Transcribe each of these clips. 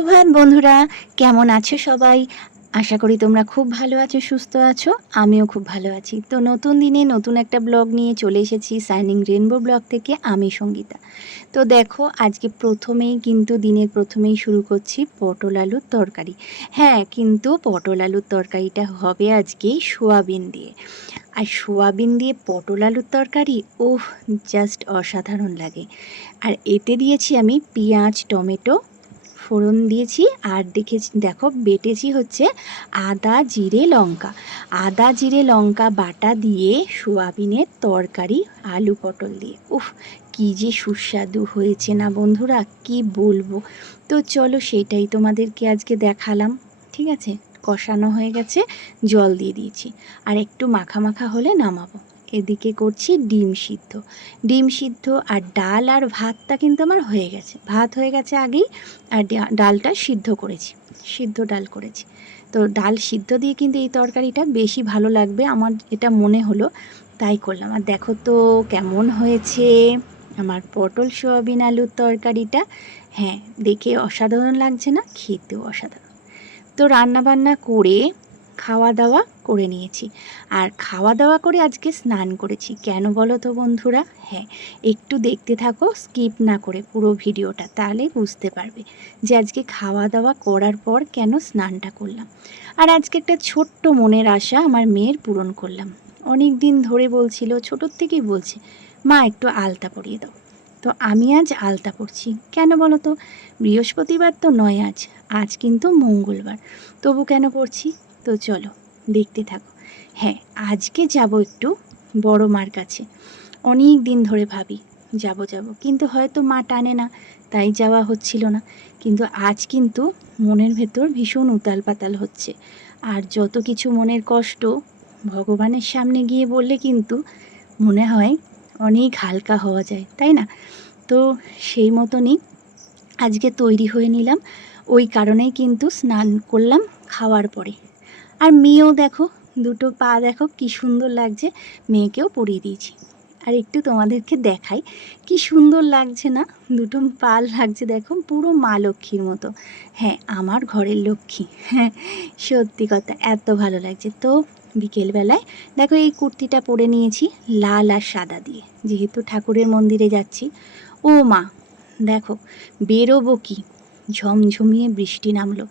সুপ্রভাত বন্ধুরা, কেমন আছো সবাই? আশা করি তোমরা খুব ভালো আছো, সুস্থ আছো। আমিও খুব ভালো আছি। তো নতুন দিনে নতুন একটা ব্লগ নিয়ে চলে এসেছি শাইনিং রেনবো ব্লগ থেকে আমি সঙ্গীতা। তো দেখো, আজকে দিনের প্রথমেই শুরু করছি পটল আলুর তরকারি। হ্যাঁ, কিন্তু পটল আলুর তরকারিটা হবে আজকে সোয়াবিন দিয়ে। আর সোয়াবিন দিয়ে পটল আলুর তরকারি, ওহ, জাস্ট অসাধারণ লাগে। আর এতে দিয়েছি আমি পেঁয়াজ, টমেটো ফোড়ন দিয়েছি। আর দেখো বেটেছি হচ্ছে আদা জিরে লঙ্কা বাটা দিয়ে সোয়াবিনের তরকারি আলু পটল দিয়ে। উফ, কি যে সুস্বাদু হয়েছে না বন্ধুরা, কি বলবো। তো চলো সেটাই তোমাদেরকে আজকে দেখালাম। ঠিক আছে, কষানো হয়ে গেছে, জল দিয়ে দিয়েছি। আর একটু মাখা মাখা হলে নামাবো। এদিকে করছি ডিম সিদ্ধ আর ডাল আর ভাতটা কিন্তু আমার হয়ে গেছে। ভাত হয়ে গেছে আগেই, আর ডালটা সিদ্ধ ডাল করেছি। তো ডাল সিদ্ধ দিয়ে কিন্তু এই তরকারিটা বেশি ভালো লাগবে, আমার এটা মনে হলো, তাই করলাম। আর দেখো তো কেমন হয়েছে আমার পটল সোয়াবিন আলুর তরকারিটা। হ্যাঁ, দেখে অসাধারণ লাগছে না? খেতেও অসাধারণ। তো রান্নাবান্না করে খাওয়া দাওয়া করে নিয়েছি। আর খাওয়া দাওয়া করে আজকে স্নান করেছি। কেন বলো তো বন্ধুরা? হ্যাঁ, একটু দেখতে থাকো, স্কিপ না করে পুরো ভিডিওটা, তাহলে বুঝতে পারবে যে আজকে খাওয়া দাওয়া করার পর কেন স্নানটা করলাম। আর আজকে একটা ছোট্ট মনের আশা আমার মেয়ের পূরণ করলাম। অনেক দিন ধরে বলছিল, ছোটোর থেকেই বলছে, মা একটু আলতা পরিয়ে দাও। তো আমি আজ আলতা পরছি। কেন বলো তো? বৃহস্পতিবার তো নয়, আজ কিন্তু মঙ্গলবার। তবু কেন পড়ছি? তো চলো দেখতে থাকো। হ্যাঁ, আজকে যাব একটু বড় মার কাছে। অনেক দিন ধরে ভাবি যাব, কিন্তু হয়তো মা টানে না, তাই যাওয়া হচ্ছিল না। কিন্তু আজ কিন্তু মনের ভেতর ভীষণ উতাল পাতাল হচ্ছে। আর যত কিছু মনের কষ্ট ভগবানের সামনে গিয়ে বললে কিন্তু মনে হয় অনেক হালকা হওয়া যায়, তাই না? তো সেই মতনই আজকে তৈরি হয়ে নিলাম। ওই কারণেই কিন্তু স্নান করলাম খাওয়ার পরে। আর মেয়েও দেখো, দুটো পা দেখো কি সুন্দর লাগছে, মেয়েকেও পরিয়ে দিয়েছি। আর একটু তোমাদেরকে দেখাই, কি সুন্দর লাগছে না? দুটো পা লাগছে দেখো, পুরো মা লক্ষ্মীর মতো। হ্যাঁ, আমার ঘরের লক্ষ্মী। হ্যাঁ, সত্যি কথা, এত ভালো লাগছে। তো বিকেলবেলায় দেখো এই কুর্তিটা পরে নিয়েছি লাল আর সাদা দিয়ে, যেহেতু ঠাকুরের মন্দিরে যাচ্ছি। ও মা, দেখো বেরোবো কি, ঝমঝমিয়ে বৃষ্টি নামলো।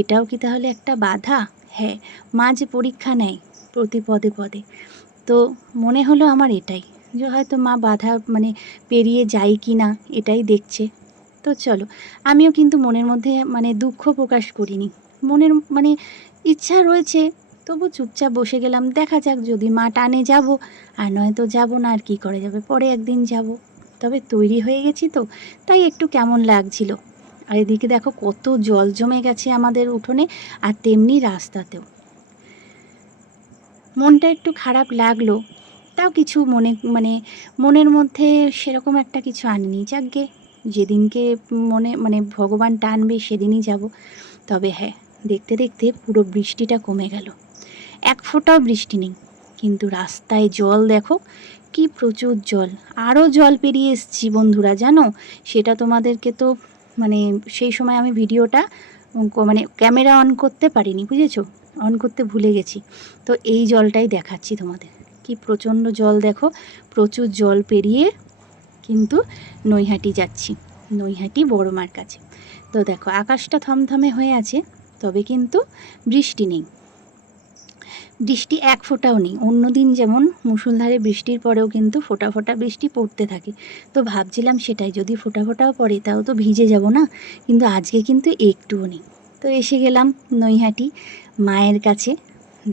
এটাও কি তাহলে একটা বাধা? হ্যাঁ, মা যে পরীক্ষা নেয় প্রতি পদে পদে, তো মনে হলো আমার এটাই, যে হয়তো মা বাধা পেরিয়ে যায় কি না এটাই দেখছে। তো চলো, আমিও কিন্তু মনের মধ্যে দুঃখ প্রকাশ করিনি। মনের ইচ্ছা রয়েছে, তবু চুপচাপ বসে গেলাম। দেখা যাক, যদি মা টানে যাব, আর নয়তো যাব না। আর কি করে যাবে, পরে একদিন যাব। তবে তৈরি হয়ে গেছি তো, তাই একটু কেমন লাগছিল। আর এদিকে দেখো কত জল জমে গেছে আমাদের উঠোনে, আর তেমনি রাস্তাতেও। মনটা একটু খারাপ লাগলো, তাও কিছু মনের মধ্যে সেরকম একটা কিছু আনিনি। যাকগে, যেদিনকে ভগবান টানবে সেদিনই যাব। তবে হ্যাঁ, দেখতে দেখতে পুরো বৃষ্টিটা কমে গেল, এক ফোঁটাও বৃষ্টি নেই। কিন্তু রাস্তায় জল দেখো, কি প্রচুর জল। আরও জল পেরিয়ে এসেছি বন্ধুরা, জানো? সেটা তোমাদেরকে তো সেই সময় আমি ভিডিওটা ক্যামেরা অন করতে পারিনি, বুঝেছো? অন করতে ভুলে গেছি। তো এই জলটাই দেখাচ্ছি তোমাদের, কি প্রচণ্ড জল দেখো। প্রচুর জল পেরিয়ে কিন্তু নৈহাটি যাচ্ছি, নৈহাটি বড় মার কাছে। তো দেখো আকাশটা থমথমে হয়ে আছে, তবে কিন্তু বৃষ্টি নেই। বৃষ্টি এক ফোঁটাও নেই। অন্যদিন যেমন মুষলধারে বৃষ্টির পরেও কিন্তু ফোঁটা ফোঁটা বৃষ্টি পড়তে থাকে। তো ভাবছিলাম সেটাই, যদি ফোঁটা ফোঁটাও পড়ে তাও তো ভিজে যাব না। কিন্তু আজকে কিন্তু একটুও নেই। তো এসে গেলাম নৈহাটি মায়ের কাছে।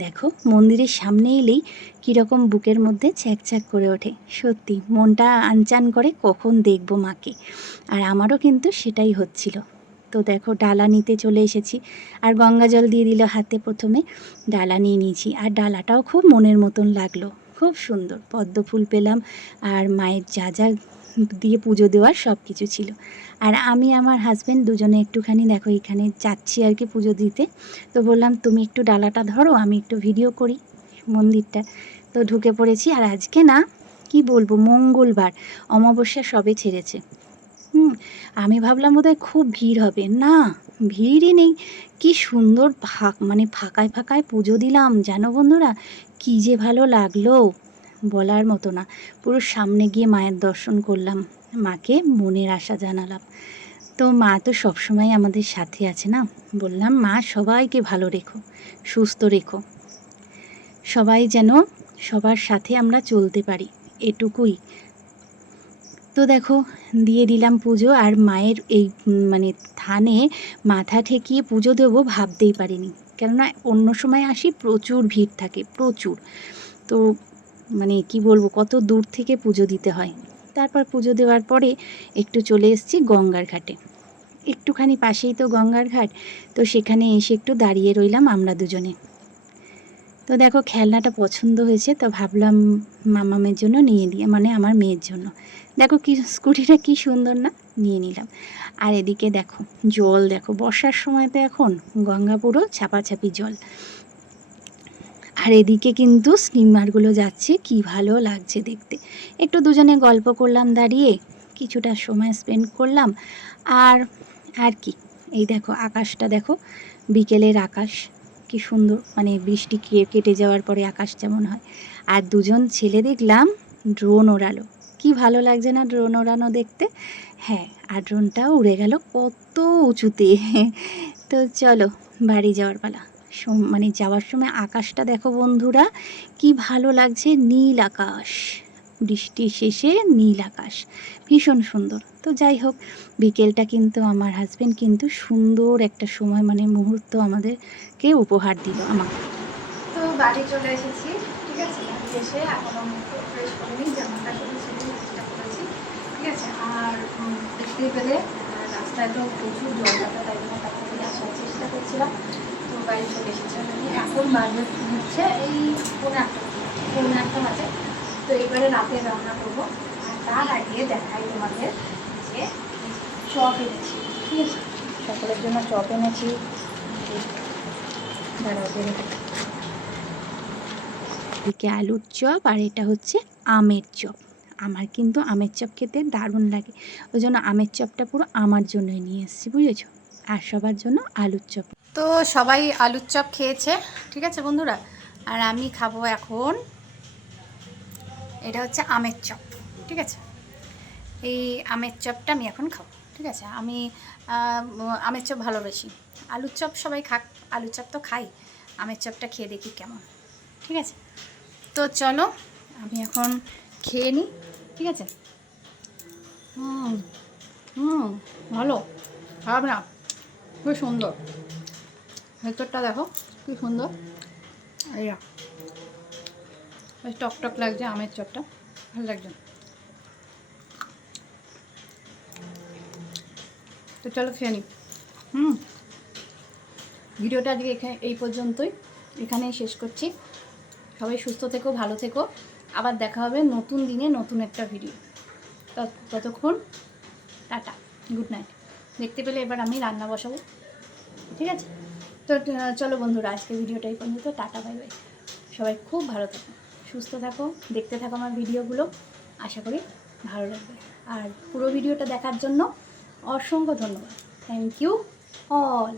দেখো মন্দিরের সামনে এলেই কীরকম বুকের মধ্যে ছ্যাঁক করে ওঠে। সত্যি মনটা আনচান করে কখন দেখব মাকে। আর আমারও কিন্তু সেটাই হচ্ছিল। তো দেখো ডালা নিতে চলে এসেছি, আর গঙ্গা জল দিয়ে দিল হাতে। প্রথমে ডালা নিয়ে নিয়েছি, আর ডালাটাও খুব মনের মতন লাগলো, খুব সুন্দর। পদ্ম ফুল পেলাম, আর মায়ের যা যা দিয়ে পুজো দেওয়ার সব কিছু ছিল। আর আমি আমার হাজব্যান্ড দুজনে একটুখানি দেখো এখানে যাচ্ছি আর কি পুজো দিতে। তো বললাম তুমি একটু ডালাটা ধরো, আমি একটু ভিডিও করি মন্দিরটা। তো ঢুকে পড়েছি। আর আজকে না, কি বলবো, মঙ্গলবার, অমাবস্যা সবে ছেড়েছে। আমি ভাবলাম বোধহয় খুব ভিড় হবে, না ভিড়ই নেই। কি সুন্দর মানে ফাঁকায় ফাঁকায় পুজো দিলাম জানো বন্ধুরা, কি যে ভালো লাগলো বলার মতো না। পুরো সামনে গিয়ে মায়ের দর্শন করলাম, মাকে মনের আশা জানালাম। তো মা তো সবসময় আমাদের সাথে আছে না, বললাম মা সবাইকে ভালো রেখো, সুস্থ রেখো, সবাই যেন সবার সাথে আমরা চলতে পারি, এটুকুই। তো দেখো দিয়ে দিলাম পুজো, আর মায়ের এই মানে থানে মাথা ঠেকিয়ে পুজো দেবো ভাবতেই পারিনি, কেননা অন্য সময় আসি প্রচুর ভিড় থাকে, প্রচুর। তো মানে কি বলবো, কত দূর থেকে পুজো দিতে হয়। তারপর পুজো দেওয়ার পরে একটু চলে এসেছি গঙ্গার ঘাটে, একটুখানি পাশেই তো গঙ্গার ঘাট। তো সেখানে এসে একটু দাঁড়িয়ে রইলাম আমরা দুজনে। তো দেখো খেলনাটা পছন্দ হয়েছে, তো ভাবলাম মামামের জন্য নিয়ে নিয়ে, মানে আমার মেয়ের জন্য। দেখো কি স্কুটিটা কি সুন্দর না, নিয়ে নিলাম। আর এদিকে দেখো জল, দেখো বর্ষার সময় তো এখন গঙ্গা পুরো ছাপাছাপি জল। আর এদিকে কিন্তু স্টিমারগুলো যাচ্ছে, কি ভালো লাগছে দেখতে। একটু দুজনে গল্প করলাম দাঁড়িয়ে, কিছুটা সময় স্পেন্ড করলাম। আর আর কি, এই দেখো আকাশটা দেখো, বিকেলের আকাশ কি সুন্দর, মানে বৃষ্টি কেটে যাওয়ার পরে আকাশ যেমন হয়। আর দুজন ছেলে দেখলাম ড্রোন ওড়ালো, কি ভালো লাগছে না ড্রোন ওড়ানো দেখতে। হ্যাঁ, আর ড্রোনটাও উড়ে গেল কত উঁচুতে। তো চলো বাড়ি যাওয়ার পালা। মানে যাওয়ার সময় আকাশটা দেখো বন্ধুরা, কি ভালো লাগছে, নীল আকাশ, বৃষ্টি শেষে নীল আকাশ, ভীষণ সুন্দর। তো যাই হোক, বিকেলটা কিন্তু আমার হাজবেন্ড কিন্তু সুন্দর একটা সময়, মানে মুহূর্ত আমাদেরকে উপহার দিল আমাকে। তো বাড়ি চলে এসেছি, ঠিক আছে। বাড়ি এসে এখনো ফ্রেশ করিনি, জামাটা শুধু ছেড়ে চেষ্টা করেছি, ঠিক আছে। আর দেখতেই পেলে রাস্তায় তো প্রচুর জল কাটা, তাই জন্য তাড়াতাড়ি আসার চেষ্টা করছিলাম। তো বাড়ি চলে এসেছি আমি, এখন বাজে হচ্ছে এই পৌনে একটা বাজে। তো এবারে রাতে রান্না করবো। আর তার আগে দেখাই তোমাদের যে চপ এনেছি, ঠিক আছে, সকলের জন্য চপ এনেছি। এদিকে আলুর চপ, আর এটা হচ্ছে আমের চপ। আমার কিন্তু আমের চপ খেতে দারুণ লাগে, ওই জন্য আমের চপটা পুরো আমার জন্যই নিয়ে এসেছি, বুঝেছো। আর সবার জন্য আলুর চপ। তো সবাই আলুর চপ খেয়েছে, ঠিক আছে বন্ধুরা। আর আমি খাবো এখন, এটা হচ্ছে আমের চপ, ঠিক আছে। এই আমের চপটা আমি এখন খাবো, ঠিক আছে। আমি আমের চপ ভালোবাসি, আলুর চপ সবাই খাক, আলুর চপ তো খাই, আমের চপটা খেয়ে দেখি কেমন, ঠিক আছে। তো চলো আমি এখন খেয়ে নিই, ঠিক আছে। ভালো, খারাপ না, খুব সুন্দর। ভেতরটা দেখো কি সুন্দর, এইয়া বেশ টক টক লাগছে আমের চপটা, ভালো লাগছে। তো চলো খেয়ে নিই। ভিডিওটা আজকে এই পর্যন্তই, এখানেই শেষ করছি। সবাই সুস্থ থেকো, ভালো থেকো, আবার দেখা হবে নতুন দিনে নতুন একটা ভিডিও। ততক্ষণ টাটা, গুড নাইট। দেখতে পেলে এবার আমি রান্না বসাবো, ঠিক আছে। তো চলো বন্ধুরা, আজকে ভিডিওটা এই পর্যন্ত, টাটা, বাই বাই। সবাই খুব ভালো থাকো, সুস্থ থাকো, দেখতে থাকো আমার ভিডিওগুলো, আশা করি ভালো লাগবে। আর পুরো ভিডিওটা দেখার জন্য অসংখ্য ধন্যবাদ, থ্যাংক ইউ অল।